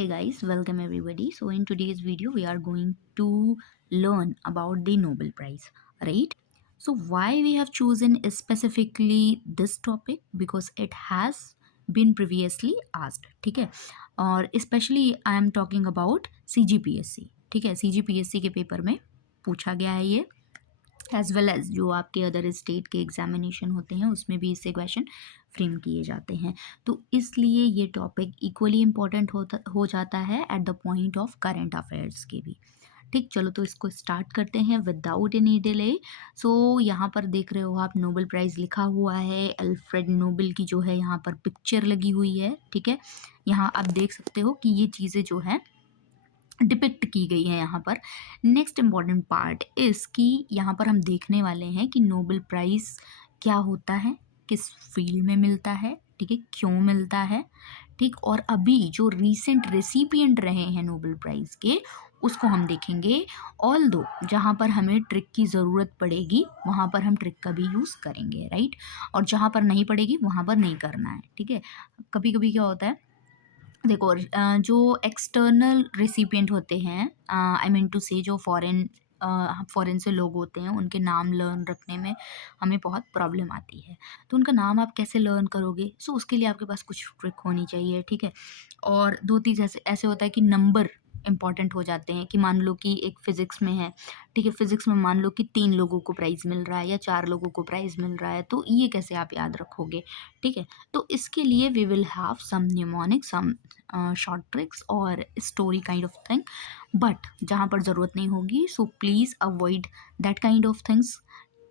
Hey guys, welcome everybody. So in today's video we are going to learn about the Nobel Prize, right? So why we have chosen specifically this topic, because it has been previously asked, ठीक है? और especially I am talking about CGPSC, ठीक है? CGPSC के paper में पूछा गया है ये, एज वेल एज जो आपके अदर स्टेट के एग्जामिनेशन होते हैं उसमें भी इससे क्वेश्चन फ्रेम किए जाते हैं। तो इसलिए ये टॉपिक इक्वली इम्पॉर्टेंट हो जाता है at the point of current affairs के भी। ठीक, चलो तो इसको स्टार्ट करते हैं विदाउट एनी डिले। सो यहाँ पर देख रहे हो आप, नोबेल प्राइज़ लिखा हुआ है, अल्फ्रेड नोबेल की जो है यहाँ पर पिक्चर लगी हुई है, ठीक है। यहाँ आप देख सकते हो कि ये चीज़ें जो है डिपिक्ट की गई है यहाँ पर। नेक्स्ट इम्पॉर्टेंट पार्ट इस कि यहाँ पर हम देखने वाले हैं कि नोबेल प्राइज़ क्या होता है, किस फील्ड में मिलता है, ठीक है, क्यों मिलता है, ठीक। और अभी जो रीसेंट रेसिपिएंट रहे हैं नोबेल प्राइज़ के, उसको हम देखेंगे। ऑल दो जहाँ पर हमें ट्रिक की ज़रूरत पड़ेगी वहाँ पर हम ट्रिक का भी यूज़ करेंगे, राइट। और जहाँ पर नहीं पड़ेगी वहाँ पर नहीं करना है, ठीक है। कभी कभी क्या होता है, देखो जो एक्सटर्नल रेसिपिएंट होते हैं, आई मीन टू से जो फॉरेन से लोग होते हैं, उनके नाम लर्न रखने में हमें बहुत प्रॉब्लम आती है। तो उनका नाम आप कैसे लर्न करोगे? सो उसके लिए आपके पास कुछ ट्रिक होनी चाहिए, ठीक है। और दो चीज़ ऐसे ऐसे होता है कि नंबर इंपॉर्टेंट हो जाते हैं, कि मान लो कि एक फिजिक्स में है, ठीक है, फिजिक्स में मान लो कि 3 लोगों को प्राइज़ मिल रहा है या 4 लोगों को प्राइज़ मिल रहा है, तो ये कैसे आप याद रखोगे, ठीक है। तो इसके लिए we will have some mnemonic, some short tricks और story kind of thing, but जहाँ पर ज़रूरत नहीं होगी so please avoid that kind of things,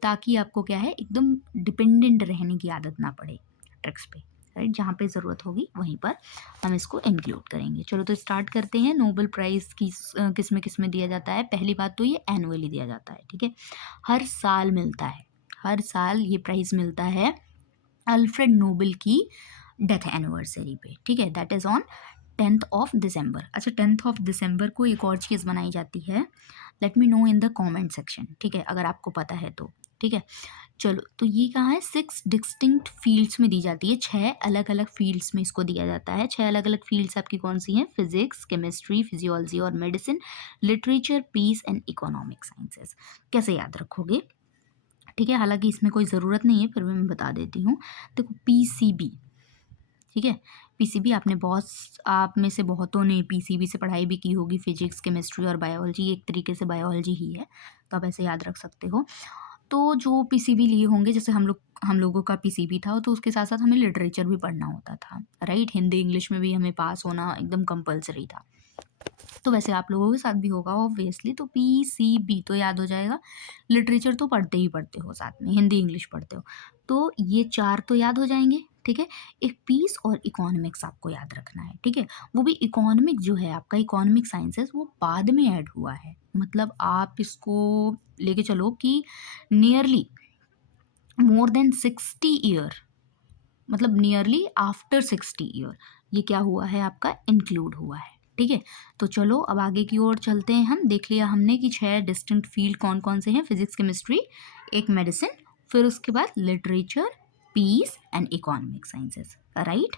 ताकि आपको क्या है, एकदम डिपेंडेंट रहने की आदत ना पड़े ट्रिक्स पे, राइट। जहाँ पे ज़रूरत होगी वहीं पर हम इसको इंक्लूड करेंगे। चलो तो स्टार्ट करते हैं। नोबेल प्राइज़ की किस में दिया जाता है? पहली बात तो ये एनुअली दिया जाता है, ठीक है, हर साल मिलता है। हर साल ये प्राइज़ मिलता है अल्फ्रेड नोबेल की डेथ एनिवर्सरी पे, ठीक है, that is on 10th of December. अच्छा, 10th ऑफ दिसंबर को एक और चीज़ बनाई जाती है, let me know in the comment section, ठीक है, अगर आपको पता है तो, ठीक है। चलो तो ये कहाँ है, 6 डिस्टिंक्ट फील्ड्स में दी जाती है, 6 अलग अलग फील्ड्स में इसको दिया जाता है। 6 अलग अलग फील्ड्स आपकी कौन सी हैं? फिजिक्स, केमिस्ट्री, फिजियोलॉजी और medicine, literature, peace and economic sciences. कैसे याद रखोगे? ठीक है, हालांकि इसमें कोई ज़रूरत नहीं है, फिर भी मैं बता देती हूँ। देखो, पीसीबी, ठीक है, पीसीबी आपने आप में से बहुतों ने पीसीबी से पढ़ाई भी की होगी, फिजिक्स, केमिस्ट्री और बायोलॉजी, एक तरीके से बायोलॉजी ही है, तो आप ऐसे याद रख सकते हो। तो जो पीसीबी लिए होंगे, जैसे हम लोगों का पीसीबी था, तो उसके साथ साथ हमें लिटरेचर भी पढ़ना होता था, राइट। हिंदी इंग्लिश में भी हमें पास होना एकदम कंपलसरी था। तो वैसे आप लोगों के साथ भी होगा ऑब्वियसली, तो पीसीबी तो याद हो जाएगा। लिटरेचर तो पढ़ते ही पढ़ते हो, साथ में हिंदी इंग्लिश पढ़ते हो, तो ये 4 तो याद हो जाएंगे, ठीक है। एक पीस और इकोनॉमिक्स आपको याद रखना है, ठीक है। वो भी इकोनॉमिक जो है आपका, इकोनॉमिक साइंसेस, वो बाद में ऐड हुआ है। मतलब आप इसको लेके चलो कि नियरली मोर देन 60 ईयर, मतलब नियरली आफ्टर 60 ईयर ये क्या हुआ है, आपका इंक्लूड हुआ है, ठीक है। तो चलो अब आगे की ओर चलते हैं। हम देख लिया हमने कि 6 डिस्टिंक्ट फील्ड कौन कौन से हैं, फिजिक्स, केमिस्ट्री, एक मेडिसिन, फिर उसके बाद literature, peace and economic sciences, right.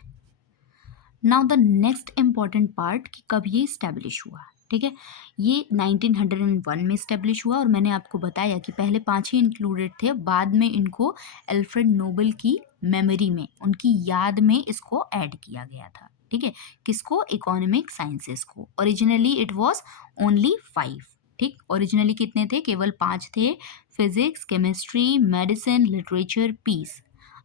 Now the next important part कि कब ये इस्टेब्लिश हुआ, ठीक है। ये 1901 में इस्टेब्लिश हुआ, और मैंने आपको बताया कि पहले 5 ही इंक्लूडेड थे, बाद में इनको अल्फ्रेड नोबेल की मेमोरी में, उनकी याद में इसको ऐड किया गया था, ठीक है। किसको? इकोनॉमिक साइंसेस को। ओरिजिनली इट वाज ओनली 5, ठीक। ओरिजिनली कितने थे? केवल 5 थे, physics, chemistry, medicine, literature, peace.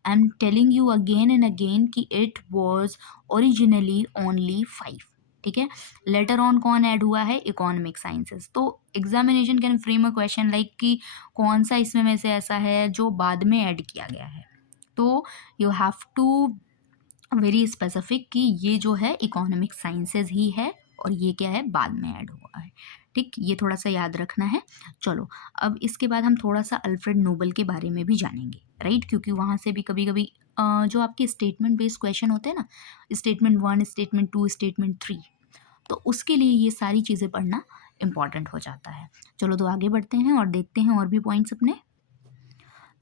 I am telling you again and again कि इट वॉज ओरिजिनली ओनली 5, ठीक है। लेटर ऑन कौन ऐड हुआ है? Economic sciences. तो examination can frame a question like कि कौन सा इसमें में से ऐसा है जो बाद में ऐड किया गया है, तो you have to very specific कि ये जो है इकोनॉमिक साइंसेज ही है, और ये क्या है, बाद में ऐड हुआ है, ठीक। ये थोड़ा सा याद रखना है। चलो अब इसके बाद हम थोड़ा सा अल्फ्रेड नोबेल के बारे में भी जानेंगे, राइट, क्योंकि वहाँ से भी कभी कभी जो आपके स्टेटमेंट बेस्ड क्वेश्चन होते हैं ना, स्टेटमेंट 1, स्टेटमेंट 2, स्टेटमेंट 3, तो उसके लिए ये सारी चीज़ें पढ़ना इंपॉर्टेंट हो जाता है। चलो तो आगे बढ़ते हैं और देखते हैं और भी पॉइंट्स अपने।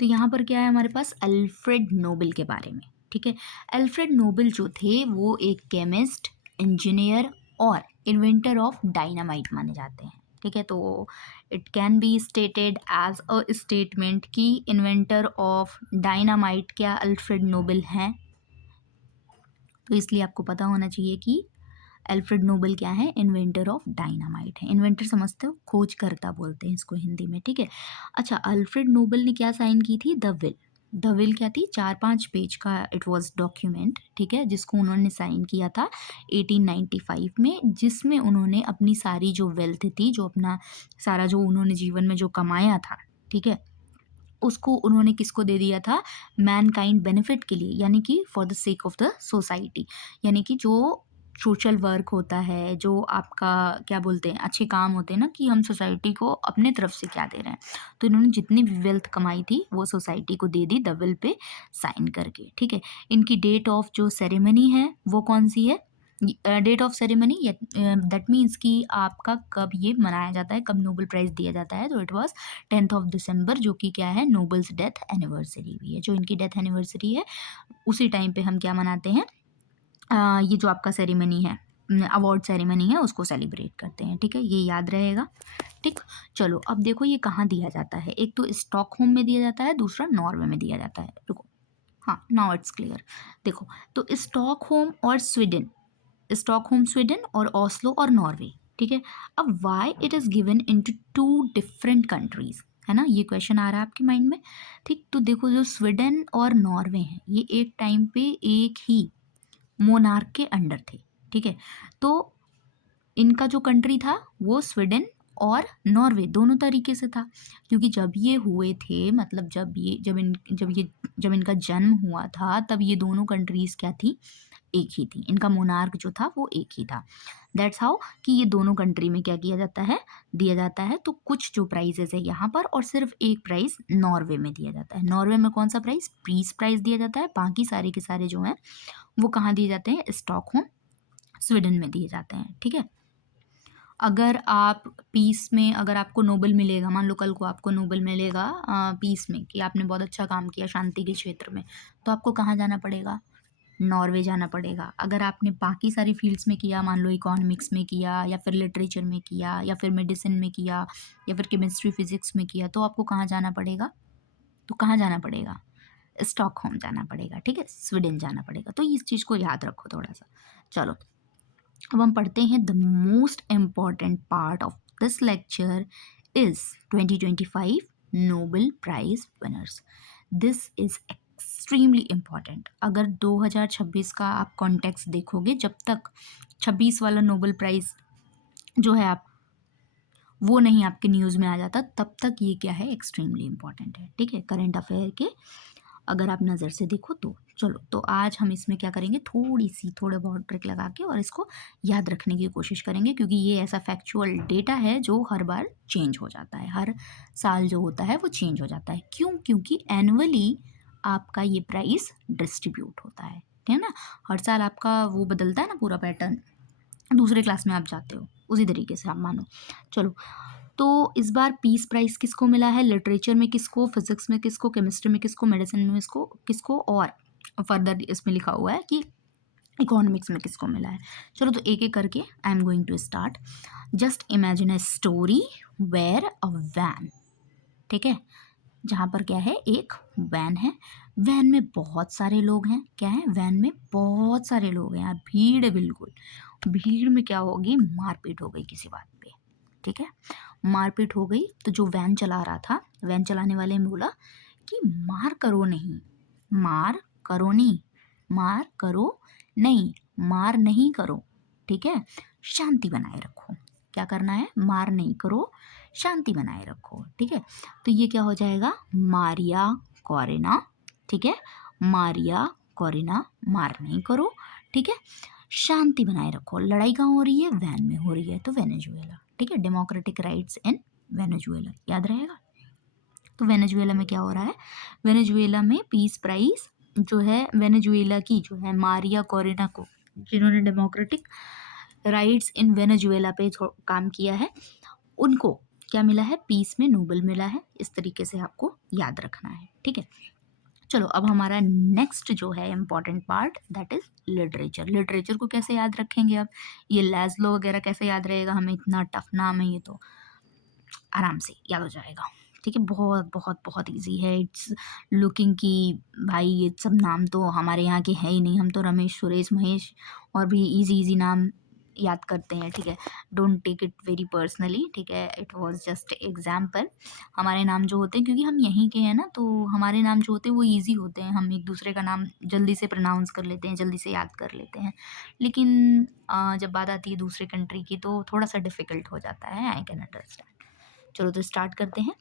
तो यहाँ पर क्या है हमारे पास, अल्फ्रेड नोबेल के बारे में, ठीक है। अल्फ्रेड नोबेल जो थे वो एक केमिस्ट, इंजीनियर और इन्वेंटर ऑफ डायनामाइट माने जाते हैं। ठीक है, तो it can be stated as a statement कि इन्वेंटर ऑफ डायनामाइट क्या अल्फ्रेड नोबेल हैं। तो इसलिए आपको पता होना चाहिए कि अल्फ्रेड नोबेल क्या है, इन्वेंटर ऑफ डायनामाइट है। इन्वेंटर समझते हो, खोजकर्ता बोलते हैं इसको हिंदी में। ठीक है, अच्छा, अल्फ्रेड नोबेल ने क्या साइन की थी, द विल। द विल क्या थी, 4-5 पेज का इट वाज डॉक्यूमेंट, ठीक है, जिसको उन्होंने साइन किया था 1895 में, जिसमें उन्होंने अपनी सारी जो वेल्थ थी, जो अपना सारा जो उन्होंने जीवन में जो कमाया था, ठीक है, उसको उन्होंने किसको दे दिया था, मैनकाइंड बेनिफिट के लिए, यानी कि for the sake of the society, यानी कि जो सोशल वर्क होता है, जो आपका क्या बोलते हैं, अच्छे काम होते हैं ना, कि हम सोसाइटी को अपने तरफ से क्या दे रहे हैं। तो इन्होंने जितनी भी वेल्थ कमाई थी वो सोसाइटी को दे दी द विल पे साइन करके। ठीक है, इनकी डेट ऑफ जो सेरेमनी है वो कौन सी है, date of ceremony, that means कि आपका कब ये मनाया जाता है, कब नोबेल प्राइज़ दिया जाता है। तो इट वाज 10 दिसंबर, जो कि क्या है, नोबल्स डेथ एनिवर्सरी भी है। जो इनकी डेथ एनिवर्सरी है उसी टाइम पे हम क्या मनाते हैं, ये जो आपका सेरेमनी है, अवार्ड सेरेमनी है, उसको सेलिब्रेट करते हैं। ठीक है, ये याद रहेगा। ठीक, चलो अब देखो ये कहाँ दिया जाता है, एक तो स्टॉकहोम में दिया जाता है, दूसरा नॉर्वे में दिया जाता है। रुको, हाँ, नाउ इट्स क्लियर। देखो, तो स्टॉकहोम और स्वीडन, स्टॉकहोम स्वीडन और ओस्लो और नॉर्वे। ठीक है, अब why it is given into 2 different countries, है ना, ये क्वेश्चन आ रहा है आपके माइंड में। ठीक, तो देखो जो स्वीडन और नॉर्वे हैं ये एक टाइम पे एक ही मोनार्क के अंडर थे। ठीक है, तो इनका जो कंट्री था वो स्वीडन और नॉर्वे दोनों तरीके से था, क्योंकि जब ये हुए थे, मतलब जब इनका जन्म हुआ था, तब ये दोनों कंट्रीज क्या थी, एक ही थी। इनका मोनार्क जो था वो एक ही था। दैट्स हाउ कि ये दोनों कंट्री में क्या किया जाता है, दिया जाता है। तो कुछ जो प्राइजेस है यहाँ पर, और सिर्फ एक प्राइज नॉर्वे में दिया जाता है। नॉर्वे में कौन सा प्राइज, पीस प्राइज दिया जाता है। बाकी सारे के सारे जो हैं वो कहाँ दिए जाते हैं, स्टॉकहोम स्वीडन में दिए जाते हैं। ठीक है, अगर आप पीस में, अगर आपको नोबेल मिलेगा, मान लो कल को आपको नोबेल मिलेगा पीस में, कि आपने बहुत अच्छा काम किया शांति के क्षेत्र में, तो आपको कहाँ जाना पड़ेगा, नॉर्वे जाना पड़ेगा। अगर आपने बाकी सारी फील्ड्स में किया, मान लो इकोनॉमिक्स में किया, या फिर लिटरेचर में किया, या फिर मेडिसिन में किया, या फिर केमिस्ट्री फिजिक्स में किया, तो आपको कहाँ जाना पड़ेगा, तो कहाँ जाना पड़ेगा, स्टॉकहोम जाना पड़ेगा। ठीक है, स्वीडन जाना पड़ेगा। तो इस चीज़ को याद रखो थोड़ा सा। चलो, अब हम पढ़ते हैं the most important part of this lecture is 2025 Nobel prize winners. This is extremely important. अगर 2026 का आप कॉन्टेक्स्ट देखोगे, जब तक 26 वाला नोबेल प्राइज जो है आप वो नहीं आपके न्यूज़ में आ जाता, तब तक ये क्या है, एक्सट्रीमली इम्पॉर्टेंट है। ठीक है, करंट अफेयर के अगर आप नज़र से देखो तो। चलो, तो आज हम इसमें क्या करेंगे, थोड़े बहुत ट्रिक लगा के और इसको याद रखने की कोशिश करेंगे, क्योंकि ये ऐसा फैक्चुअल डेटा है जो हर बार चेंज हो जाता है, हर साल जो होता है वो चेंज हो जाता है। क्यों, क्योंकि एनुअली आपका ये प्राइस डिस्ट्रीब्यूट होता है ना, हर साल आपका वो बदलता है ना पूरा पैटर्न, दूसरे क्लास में आप जाते हो उसी तरीके से आप मानो। चलो, तो इस बार पीस प्राइज़ किसको मिला है, लिटरेचर में किसको, फिजिक्स में किसको, केमिस्ट्री में किसको, मेडिसिन में किसको किसको, और फर्दर इसमें लिखा हुआ है कि इकोनॉमिक्स में किसको मिला है। चलो, तो एक एक करके I am going to start. Just imagine a story where a van, ठीक है, जहाँ पर क्या है, एक वैन है, वैन में बहुत सारे लोग हैं। क्या है, वैन में बहुत सारे लोग हैं यार, भीड़ है बिल्कुल। भीड़ में क्या होगी, मारपीट हो गई किसी बात पे। ठीक है, मारपीट हो गई, तो जो वैन चला रहा था, वैन चलाने वाले ने बोला कि मार करो नहीं, मार करो नहीं, मार करो नहीं, मार नहीं करो। ठीक है, शांति बनाए रखो। क्या करना है, मार नहीं करो, शांति बनाए रखो। ठीक है, तो ये क्या हो जाएगा, मारिया कॉरिना। ठीक है, मारिया कॉरिना, मार नहीं करो। ठीक है, शांति बनाए रखो। लड़ाई कहाँ हो रही है, वैन में हो रही है, तो वेनेजुएला। ठीक है, डेमोक्रेटिक राइट्स इन वेनेजुएला, याद रहेगा। तो वेनेजुएला में क्या हो रहा है, वेनेजुएला में पीस प्राइज जो है, वेनेजुएला की जो है मारिया कोरेना को, जिन्होंने डेमोक्रेटिक राइट्स इन वेनेजुएला पे काम किया है, उनको क्या मिला है, पीस में नोबेल मिला है। इस तरीके से आपको याद रखना है। ठीक है, चलो अब हमारा नेक्स्ट जो है important part that is literature. Literature को कैसे याद रखेंगे अब? ये लैज़्लो वगैरह कैसे याद रहेगा हमें? इतना टफ नाम है ये तो आराम से याद हो जाएगा। ठीक है, बहुत बहुत बहुत इजी है। इट्स लुकिंग कि भाई ये सब नाम तो हमारे यहाँ के हैं ही नहीं, हम तो रमेश सुरेश महेश और भी इजी इजी नाम याद करते हैं। ठीक है, don't take it very personally. ठीक है, इट वाज जस्ट एग्जाम्पल। हमारे नाम जो होते हैं क्योंकि हम यहीं के हैं ना, तो हमारे नाम जो होते हैं वो ईजी होते हैं, हम एक दूसरे का नाम जल्दी से प्रोनाउंस कर लेते हैं, जल्दी से याद कर लेते हैं। लेकिन जब बात आती है दूसरे कंट्री की तो थोड़ा सा डिफिकल्ट हो जाता है, आई कैन अंडरस्टैंड। चलो तो स्टार्ट करते हैं।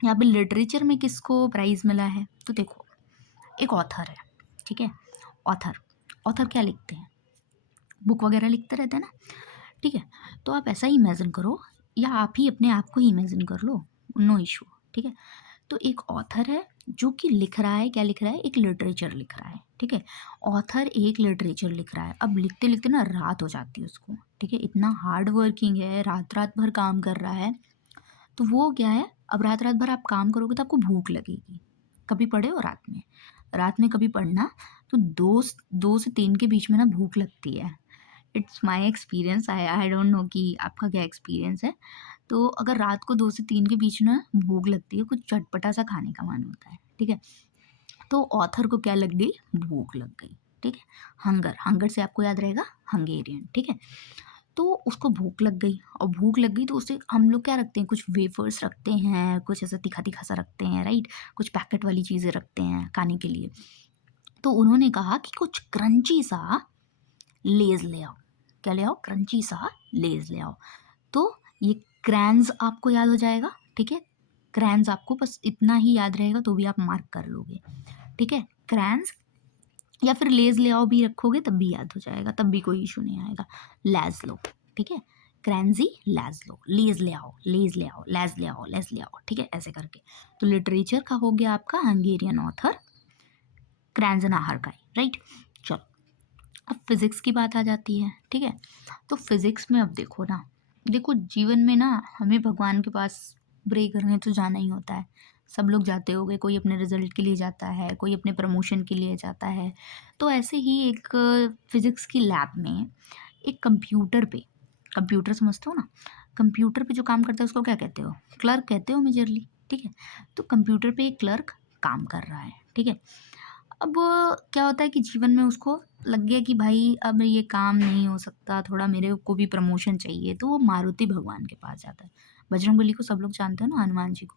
यहाँ पे लिटरेचर में किसको प्राइज़ मिला है? तो देखो, एक ऑथर है। ठीक है, ऑथर ऑथर क्या लिखते हैं? बुक वगैरह लिखते रहते हैं ना। ठीक है, तो आप ऐसा ही इमेजिन करो या आप ही अपने आप को ही इमेजिन कर लो, नो इशू। ठीक है, तो एक ऑथर है जो कि लिख रहा है, क्या लिख रहा है? एक लिटरेचर लिख रहा है। ठीक है, ऑथर एक लिटरेचर लिख रहा है। अब लिखते लिखते ना रात हो जाती है उसको। ठीक है, इतना हार्ड वर्किंग है, रात रात भर काम कर रहा है। तो वो क्या है, अब रात रात भर आप काम करोगे तो आपको भूख लगेगी। कभी पढ़े हो रात में? रात में कभी पढ़ना, तो 2 से 3 के बीच में ना भूख लगती है। It's my experience, I don't know कि आपका क्या एक्सपीरियंस है। तो अगर रात को 2 से 3 के बीच ना भूख लगती है, कुछ चटपटा सा खाने का मन होता है। ठीक है, तो ऑथर को क्या लग गई? भूख लग गई। ठीक है, हंगर, हंगर से आपको याद रहेगा हंगेरियन। ठीक है, तो उसको भूख लग गई और भूख लग गई तो उसे हम लोग क्या रखते हैं? कुछ वेफर्स रखते हैं, कुछ ऐसा तीखा तीखा सा रखते हैं, राइट? कुछ पैकेट वाली चीज़ें रखते हैं खाने के लिए। तो उन्होंने कहा कि कुछ क्रंची सा लेज़ ले आओ। क्या ले आओ? क्रंची सा लेज़ ले आओ। तो ये क्रैन्स आपको याद हो जाएगा। ठीक है, क्रैन्स आपको बस इतना ही याद रहेगा तो भी आप मार्क कर लोगे। ठीक है, क्रैन्स या फिर लेज़ ले आओ भी रखोगे तब भी याद हो जाएगा, तब भी कोई इशू नहीं आएगा। लैज़ लो। ठीक है, क्रैंज़ी लैज़ लो, लेज़ ले आओ, लेज़ ले आओ, लैज़ ले आओ, लैज़ ले आओ। ठीक है, ऐसे करके। तो लिटरेचर का हो गया आपका हंगेरियन ऑथर क्रैंज़नाहर, राइट? चलो, अब फिज़िक्स की बात आ जाती है। ठीक है, तो फिज़िक्स में अब देखो ना, देखो जीवन में ना हमें भगवान के पास प्रे करने तो जाना ही होता है। सब लोग जाते होंगे, कोई अपने रिजल्ट के लिए जाता है, कोई अपने प्रमोशन के लिए जाता है। तो ऐसे ही एक फिज़िक्स की लैब में एक कंप्यूटर पे, कंप्यूटर समझते हो ना? कंप्यूटर पे जो काम करता है उसको क्या कहते हो? क्लर्क कहते हो मेजरली। ठीक है, तो कंप्यूटर पे एक क्लर्क काम कर रहा है। ठीक है, अब क्या होता है कि जीवन में उसको लग गया कि भाई अब ये काम नहीं हो सकता, थोड़ा मेरे को भी प्रमोशन चाहिए, तो वो मारुति भगवान के पास जाता है। बजरंगबली को सब लोग जानते हो ना, हनुमान जी को,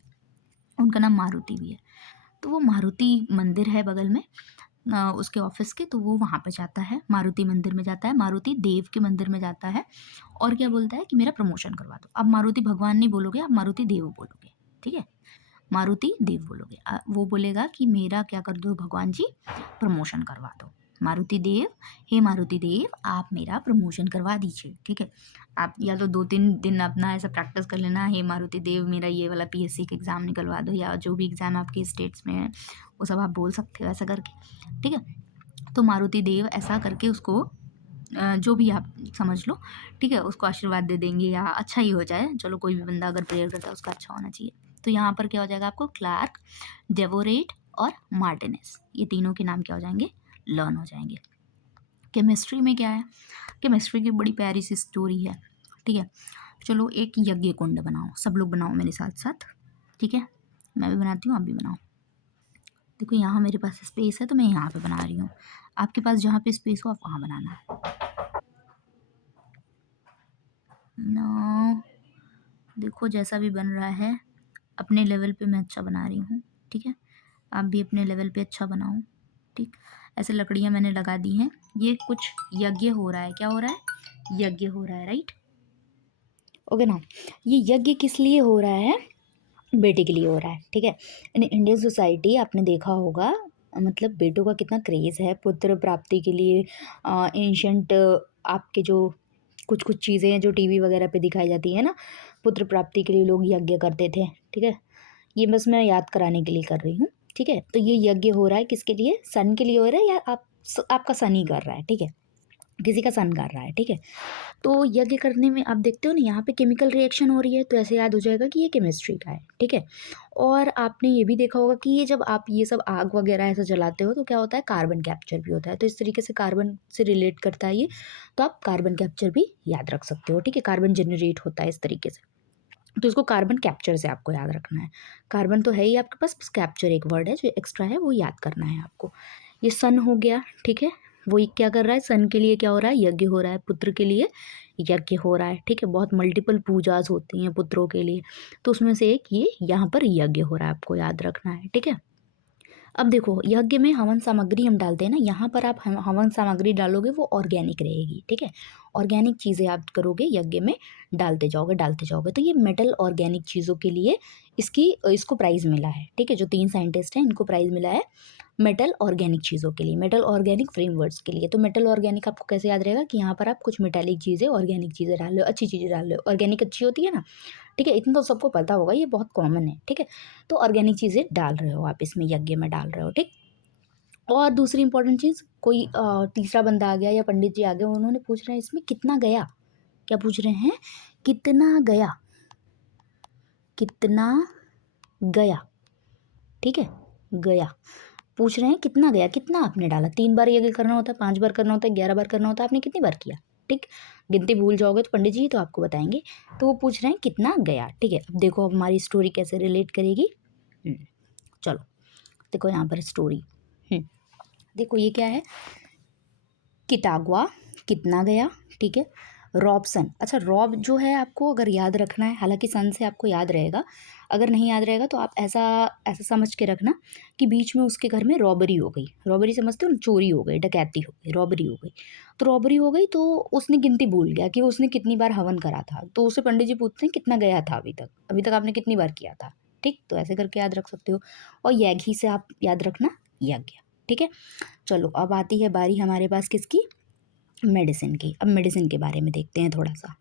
उनका नाम मारुति भी है। तो वो मारुति मंदिर है बगल में उसके ऑफिस के, तो वो वहाँ पे जाता है, मारुति मंदिर में जाता है, मारुति देव के मंदिर में जाता है और क्या बोलता है कि मेरा प्रमोशन करवा दो। अब मारुति भगवान नहीं बोलोगे, आप मारुति देव बोलोगे। ठीक है, मारुति देव बोलोगे। वो बोलेगा कि मेरा क्या कर दो भगवान जी, प्रमोशन करवा दो। मारुति देव, हे मारुति देव आप मेरा प्रमोशन करवा दीजिए। ठीक है, आप या तो 2-3 दिन अपना ऐसा प्रैक्टिस कर लेना, हे मारुति देव मेरा ये वाला पीएससी का एग्ज़ाम निकलवा दो, या जो भी एग्ज़ाम आपके स्टेट्स में है वो सब आप बोल सकते हो ऐसा करके। ठीक है, तो मारुति देव ऐसा करके उसको जो भी आप समझ लो, ठीक है, उसको आशीर्वाद दे देंगे या अच्छा ही हो जाए। चलो, कोई भी बंदा अगर प्रेयर करता है उसका अच्छा होना चाहिए। तो यहाँ पर क्या हो जाएगा आपको? क्लार्क, डेवोरेट और मार्टिनेस, ये तीनों के नाम क्या हो जाएंगे? लर्न हो जाएंगे। केमिस्ट्री में क्या है? केमिस्ट्री की बड़ी प्यारी सी स्टोरी है। ठीक है, चलो एक यज्ञ कुंड बनाओ, सब लोग बनाओ मेरे साथ साथ। ठीक है, मैं भी बनाती हूँ, आप भी बनाओ। देखो यहाँ मेरे पास स्पेस है तो मैं यहाँ पे बना रही हूँ, आपके पास जहाँ पे स्पेस हो आप वहाँ बनाना है ना। देखो जैसा भी बन रहा है, अपने लेवल पे मैं अच्छा बना रही हूँ। ठीक है, आप भी अपने लेवल पे अच्छा बनाओ। ठीक, ऐसे लकड़ियाँ मैंने लगा दी हैं, ये कुछ यज्ञ हो रहा है। क्या हो रहा है? यज्ञ हो रहा है, राइट? ओके ना, ये यज्ञ किस लिए हो रहा है? बेटे के लिए हो रहा है। ठीक है, इन इंडियन सोसाइटी आपने देखा होगा, मतलब बेटों का कितना क्रेज़ है पुत्र प्राप्ति के लिए। एंशंट आपके जो कुछ कुछ चीज़ें हैं जो टीवी वगैरह पे दिखाई जाती है ना, पुत्र प्राप्ति के लिए लोग यज्ञ करते थे। ठीक है, ये बस मैं याद कराने के लिए कर रही हूँ। ठीक है, तो ये यज्ञ हो रहा है किसके लिए? सन के लिए हो रहा है या आपका सन ही कर रहा है? ठीक है, किसी का सन कर रहा है, ठीक है। तो यज्ञ करने में आप देखते हो ना यहाँ पे केमिकल रिएक्शन हो रही है, तो ऐसे याद हो जाएगा कि ये केमिस्ट्री का है, ठीक है। और आपने ये भी देखा होगा कि ये जब आप ये सब आग वगैरह ऐसा जलाते हो तो क्या होता है, कार्बन कैप्चर भी होता है। तो इस तरीके से कार्बन से रिलेट करता है ये, तो आप कार्बन कैप्चर भी याद रख सकते हो, ठीक है। कार्बन जनरेट होता है इस तरीके से, तो इसको कार्बन कैप्चर से आपको याद रखना है। कार्बन तो है ही आपके पास, बस कैप्चर एक वर्ड है जो एक्स्ट्रा है, वो याद करना है आपको। ये सन हो गया, ठीक है। वो क्या कर रहा है, सन के लिए क्या हो रहा है, यज्ञ हो रहा है, पुत्र के लिए यज्ञ हो रहा है, ठीक है। बहुत मल्टीपल पूजास होती हैं पुत्रों के लिए, तो उसमें से एक ये यहाँ पर यज्ञ हो रहा है, आपको याद रखना है, ठीक है। अब देखो यज्ञ में हवन सामग्री हम डालते हैं ना, यहाँ पर आप हवन सामग्री डालोगे वो ऑर्गेनिक रहेगी, ठीक है। ऑर्गेनिक चीज़ें आप करोगे यज्ञ में, डालते जाओगे, तो ये मेटल ऑर्गेनिक चीज़ों के लिए इसको प्राइज़ मिला है, ठीक है। जो 3 साइंटिस्ट हैं इनको प्राइज़ मिला है मेटल ऑर्गेनिक चीज़ों के लिए, मेटल ऑर्गेनिक फ्रेमवर्क्स के लिए। तो मेटल ऑर्गेनिक आपको कैसे याद रहेगा कि यहाँ पर आप कुछ मेटालिक चीज़ें, ऑर्गेनिक चीज़ें डाल रहे हो, अच्छी चीज़ें डाल रहे हो। ऑर्गेनिक अच्छी होती है ना, ठीक है, इतना तो सबको पता होगा, ये बहुत कॉमन है, ठीक है। तो ऑर्गेनिक चीज़ें डाल रहे हो आप इसमें, यज्ञ में डाल रहे हो, ठीक। और दूसरी इंपॉर्टेंट चीज़, कोई तीसरा बंदा आ गया या पंडित जी आ गए, उन्होंने पूछ रहे हैं इसमें कितना गया, क्या पूछ रहे हैं, कितना गया, कितना गया, ठीक है, गया पूछ रहे हैं कितना गया, कितना आपने डाला। 3 बार यज्ञ करना होता है, 5 बार करना होता है, 11 बार करना होता है, आपने कितनी बार किया, ठीक। गिनती भूल जाओगे तो पंडित जी ही तो आपको बताएंगे। तो वो पूछ रहे हैं कितना गया, ठीक है। अब देखो अब हमारी स्टोरी कैसे रिलेट करेगी। चलो देखो यहाँ पर स्टोरी, देखो ये क्या है, किटागवा, कितना गया, ठीक है। रॉबसन, अच्छा रॉब जो है आपको अगर याद रखना है, हालांकि सन से आपको याद रहेगा, अगर नहीं याद रहेगा तो आप ऐसा ऐसा समझ के रखना कि बीच में उसके घर में रॉबरी हो गई। रॉबरी समझते हो ना, चोरी हो गई, डकैती हो गई, रॉबरी हो गई। तो रॉबरी हो गई तो उसने गिनती भूल गया कि उसने कितनी बार हवन करा था। तो उसे पंडित जी पूछते हैं कितना गया था अभी तक आपने कितनी बार किया था, ठीक। तो ऐसे करके याद रख सकते हो। और यज्ञ से आप याद रखना यज्ञ, ठीक है। चलो अब आती है बारी हमारे पास किसकी, मेडिसिन की। अब मेडिसिन के बारे में देखते हैं थोड़ा सा।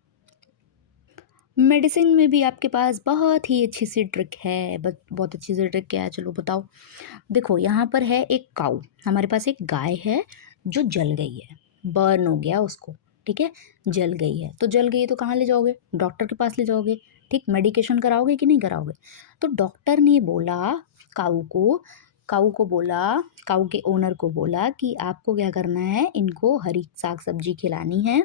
मेडिसिन में भी आपके पास बहुत ही अच्छी सी ट्रिक है, बहुत अच्छी सी ट्रिक क्या है, चलो बताओ। देखो यहाँ पर है एक काऊ, हमारे पास एक गाय है जो जल गई है, बर्न हो गया उसको, ठीक है, जल गई है। तो जल गई है तो कहाँ ले जाओगे, डॉक्टर के पास ले जाओगे, ठीक। मेडिकेशन कराओगे कि नहीं कराओगे। तो डॉक्टर ने बोला काऊ को, काऊ के ओनर को बोला कि आपको क्या करना है, इनको हरी साग सब्जी खिलानी है।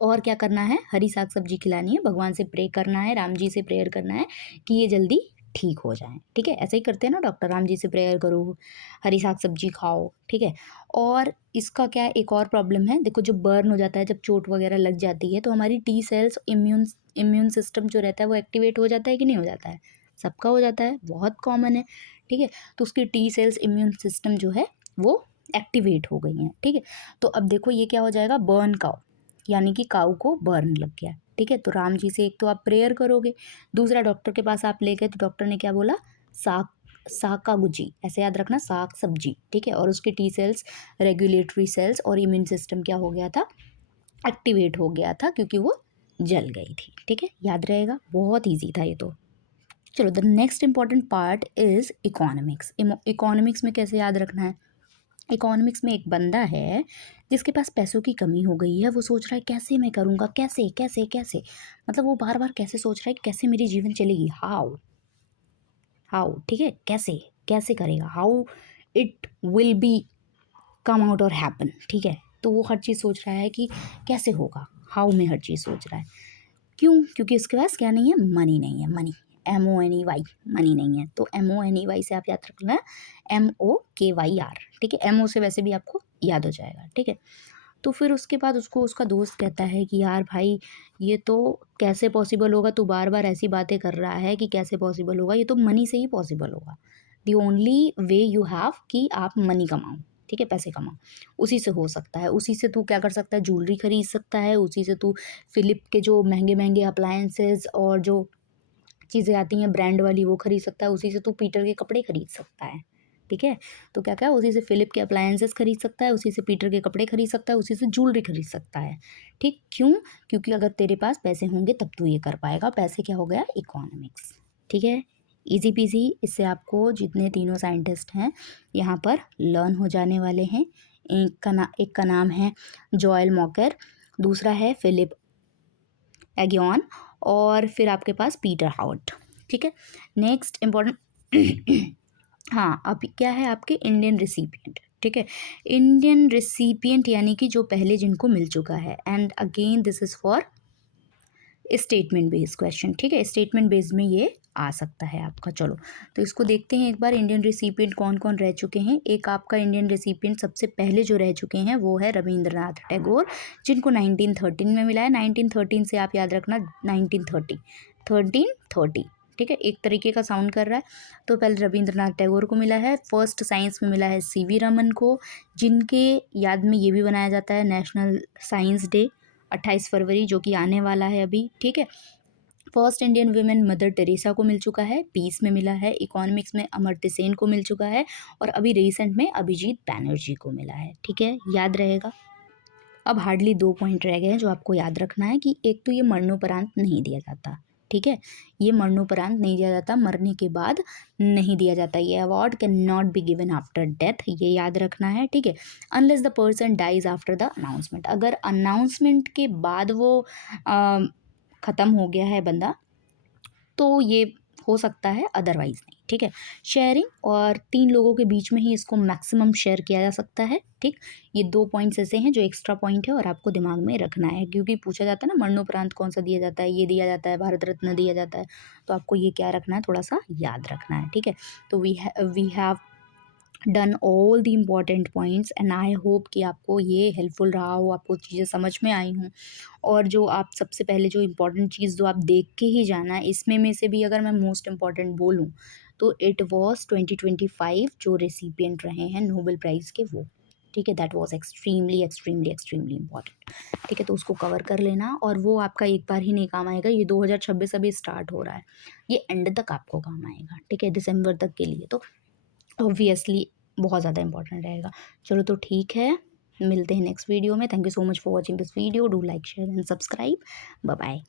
और क्या करना है, हरी साग सब्जी खिलानी है, भगवान से प्रे करना है, राम जी से प्रेयर करना है कि ये जल्दी ठीक हो जाए, ठीक है। ऐसे ही करते हैं ना डॉक्टर, राम जी से प्रेयर करो, हरी साग सब्जी खाओ, ठीक है। और इसका क्या है, एक और प्रॉब्लम है, देखो जब बर्न हो जाता है, जब चोट वगैरह लग जाती है तो हमारी टी सेल्स, इम्यून सिस्टम जो रहता है वो एक्टिवेट हो जाता है कि नहीं हो जाता है, सबका हो जाता है, बहुत कॉमन है, ठीक है। तो उसकी टी सेल्स, इम्यून सिस्टम जो है वो एक्टिवेट हो गई हैं, ठीक है। तो अब देखो ये क्या हो जाएगा, बर्न काउ, यानी कि काऊ को बर्न लग गया, ठीक है। तो राम जी से एक तो आप प्रेयर करोगे, दूसरा डॉक्टर के पास आप ले गए तो डॉक्टर ने क्या बोला, साग साकागुची, ऐसे याद रखना, साग सब्जी, ठीक है। और उसकी टी सेल्स, रेगुलेटरी सेल्स और इम्यून सिस्टम क्या हो गया था, एक्टिवेट हो गया था, क्योंकि वो जल गई थी, ठीक है। याद रहेगा, बहुत ईजी था ये तो। चलो the next important part is economics. Economics में कैसे याद रखना है, इकोनॉमिक्स में एक बंदा है जिसके पास पैसों की कमी हो गई है, वो सोच रहा है कैसे मैं करूँगा, कैसे कैसे कैसे, मतलब वो बार बार कैसे सोच रहा है कि कैसे मेरी जीवन चलेगी, हाउ हाउ, ठीक है, कैसे कैसे करेगा, how it will be come out और हैपन, ठीक है। तो वो हर चीज़ सोच रहा है कि कैसे होगा, हाउ में हर चीज़ सोच रहा है। क्यों, क्योंकि उसके पास क्या नहीं है, मनी नहीं है, मनी, MONEY, मनी नहीं है। तो MONEY से आप याद रखना, MOKYR, ठीक है। MO से वैसे भी आपको याद हो जाएगा, ठीक है। तो फिर उसके बाद उसको उसका दोस्त कहता है कि यार भाई ये तो कैसे पॉसिबल होगा, तू बार बार ऐसी बातें कर रहा है कि कैसे पॉसिबल होगा, ये तो मनी से ही पॉसिबल होगा। The only way you have कि आप मनी कमाओ, ठीक है, पैसे कमाओ, उसी से हो सकता है। उसी से तू क्या कर सकता है, ज्वेलरी खरीद सकता है, उसी से तू फिलिप के जो महंगे महंगे अप्लायंसेज और जो चीज़ें आती हैं ब्रांड वाली वो खरीद सकता है, उसी से तू पीटर के कपड़े खरीद सकता है, ठीक है। तो क्या क्या, उसी से फिलिप के अप्लायंसेस खरीद सकता है, उसी से पीटर के कपड़े खरीद सकता है, उसी से ज्वेलरी खरीद सकता है, ठीक। क्यों, क्योंकि अगर तेरे पास पैसे होंगे तब तू ये कर पाएगा। पैसे क्या हो गया, इकोनॉमिक्स, ठीक है। इजी पीजी, इससे आपको जितने तीनों साइंटिस्ट हैं यहाँ पर लर्न हो जाने वाले हैं। एक का नाम है जोएल मॉकर, दूसरा है फिलिप एगियन, और फिर आपके पास पीटर हाउट। ठीक है, नेक्स्ट इम्पोर्टेंट हाँ, अब क्या है आपके इंडियन रिसिपिएंट। ठीक है, इंडियन रिसिपिएंट यानी कि जो पहले जिनको मिल चुका है, and again this is for statement based question. ठीक है, स्टेटमेंट बेस्ड में ये आ सकता है आपका। चलो तो इसको देखते हैं एक बार, इंडियन रिसिपिएंट कौन कौन रह चुके हैं। एक आपका इंडियन रिसिपिएंट सबसे पहले जो रह चुके हैं वो है रविंद्रनाथ टैगोर, जिनको 1913 में मिला है। 1913 से आप याद रखना 1930, 1330। ठीक है, एक तरीके का साउंड कर रहा है। तो पहले रविंद्रनाथ टैगोर को मिला है। फर्स्ट साइंस में मिला है सीवी रमन को, जिनके याद में ये भी बनाया जाता है नेशनल साइंस डे 28 फरवरी, जो कि आने वाला है अभी। ठीक है, first Indian women mother Teresa को मिल चुका है, पीस में मिला है, इकोनॉमिक्स में अमर्त्य सेन को मिल चुका है, और अभी रिसेंट में अभिजीत बैनर्जी को मिला है। ठीक है, याद रहेगा। अब हार्डली 2 पॉइंट रह गए हैं जो आपको याद रखना है कि एक तो ये मरणोपरांत नहीं दिया जाता। ठीक है, ये मरणोपरांत नहीं दिया जाता, मरने के बाद नहीं दिया जाता। ये award can not be given after death, ये याद रखना है। ठीक है, unless the person dies after the announcement, अगर अनाउंसमेंट के बाद वो ख़त्म हो गया है बंदा तो ये हो सकता है, अदरवाइज नहीं। ठीक है, शेयरिंग, और 3 लोगों के बीच में ही इसको मैक्सिमम शेयर किया जा सकता है। ठीक, ये 2 पॉइंट्स ऐसे हैं जो एक्स्ट्रा पॉइंट है और आपको दिमाग में रखना है, क्योंकि पूछा जाता है ना मरणोपरांत कौन सा दिया जाता है, ये दिया जाता है, भारत रत्न दिया जाता है, तो आपको ये क्या रखना है, थोड़ा सा याद रखना है। ठीक है, तो we have done all the important points, and I hope कि आपको ये हेल्पफुल रहा हो, आपको चीज़ें समझ में आई हों। और जो आप सबसे पहले जो इम्पोर्टेंट चीज़ जो आप देख के ही जाना है, इसमें में से भी अगर मैं मोस्ट इम्पॉर्टेंट बोलूँ तो इट वाज 2025 जो रेसिपिएंट रहे हैं नोबेल प्राइज़ के, वो। ठीक है, that was extremely extremely extremely important. ठीक है, तो उसको कवर कर लेना, और वो आपका एक बार ही नहीं काम आएगा, ये 2026 अभी स्टार्ट हो रहा है, ये एंड तक आपको काम आएगा। ठीक है, दिसंबर तक के लिए तो ऑब्वियसली बहुत ज़्यादा इंपॉर्टेंट रहेगा। चलो तो ठीक है, मिलते हैं नेक्स्ट वीडियो में। Thank you so much for watching this video, do like share and subscribe. Bye bye.